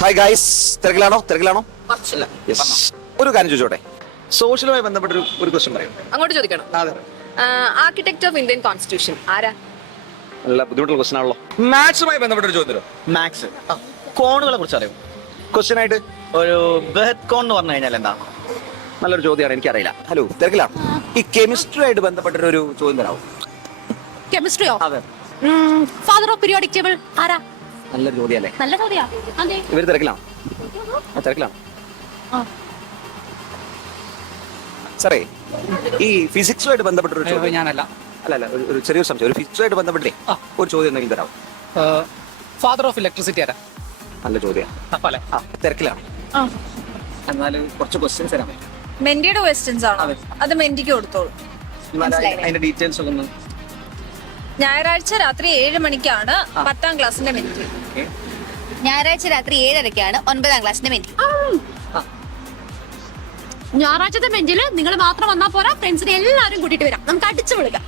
Hi guys, തിരക്കിലാണോ? കുറച്ചില്ല. Yes. ഒരു കാര്യം ചോദിച്ചോട്ടെ, സോഷ്യലുമായി ബന്ധപ്പെട്ട ഒരു ക്വസ്റ്റ്യൻ പറയും. അങ്ങോട്ട് ചോദിക്കണം. അതെ, ആർക്കിടെക്ട് ഓഫ് ഇന്ത്യൻ കോൺസ്റ്റിറ്റ്യൂഷൻ ആരാ? നല്ല ബുദ്ധിമുട്ടുള്ള ക്വസ്റ്റ്യൻ ആണല്ലോ. മാത്സുമായി ബന്ധപ്പെട്ട ഒരു ചോദ്യം തരോ? മാത്സ് കോണുകളെ കുറിച്ച് അറിയും. ക്വസ്റ്റ്യൻ ആയിട്ട് ഒരു ബൃഹത് കോൺ എന്ന് പറഞ്ഞു കഴിഞ്ഞാൽ എന്താ? നല്ലൊരു ചോദ്യമാണ്, എനിക്കറിയില്ല. ഹലോ, തിരക്കിലാണ്. ഈ കെമിസ്ട്രി ആയിട്ട് ബന്ധപ്പെട്ട ഒരു ചോദ്യം തരാമോ? കെമിസ്ട്രിയോ? അതെ, ഫാദർ ഓഫ് പീരിയോഡിക് ടേബിൾ ആരാ? നല്ലൊരു ചോദ്യമല്ലേ? നല്ല ചോദ്യാ. അതെ. ഇവര് തിരക്കിലാണ്. തിരക്കിലാണ് സാറേ. ഈ ഫിസിക്സുമായിട്ട് ബന്ധപ്പെട്ട ഒരു ചോദ്യം. ഞാനല്ല. അല്ല, ഒരു ചെറിയൊരു സംശയം. ഒരു ഫിസിക്സുമായിട്ട് ബന്ധപ്പെട്ടേ ഒരു ചോദ്യം എന്തെങ്കിലും തരാമോ? ഫാദർ ഓഫ് ഇലക്ട്രിസിറ്റി ആരാ? നല്ല ചോദ്യം. അപ്പല്ലേ? തിരക്കിലാണ്. എന്നാൽ കുറച്ച് ക്വസ്റ്റ്യൻസ് തരാം. മെന്റിയുടെ ക്വസ്റ്റ്യൻസ് ആണോ? അത് മെന്റിക്ക് കൊടുത്തോളൂ. അതിന്റെ ഡീറ്റെയിൽസ് ഒക്കെ ഒന്ന്. ഞായറാഴ്ച രാത്രി 7 മണിക്കാണ് 10ാം ക്ലാസ്സിന്റെ മെന്റ്. ഞായറാഴ്ച രാത്രി 7:30 9ാം ക്ലാസ്സിന്റെ മെന്റ്. ഞായറാഴ്ചത്തെ മെന്റില് നിങ്ങൾ മാത്രം വന്നാൽ പോരാ, ഫ്രണ്ട്സിനെ എല്ലാവരും കൂട്ടിയിട്ട് വരാം, നമുക്ക് അടിച്ചു വിളിക്കാം.